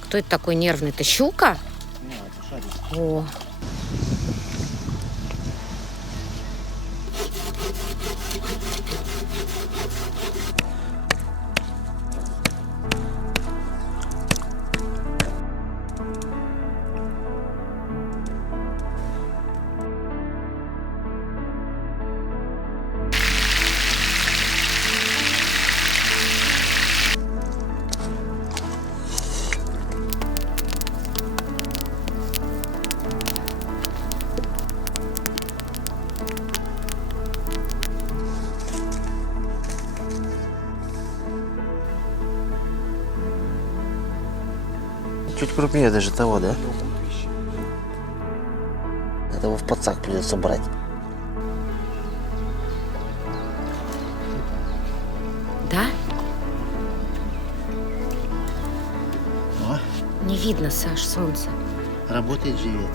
А кто это такой нервный? Ты щука? Нет, это шарик. О. Чуть крупнее даже того, да? Это его в подсак придется брать. Да? О, Не видно, Саш, солнце. работает, живет.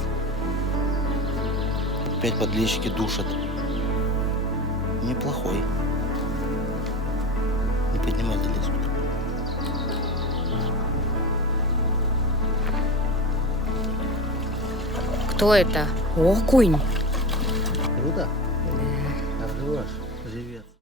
Опять подлещики душат. Неплохой. Не поднимай лесу. Кто это? Окунь. Круто?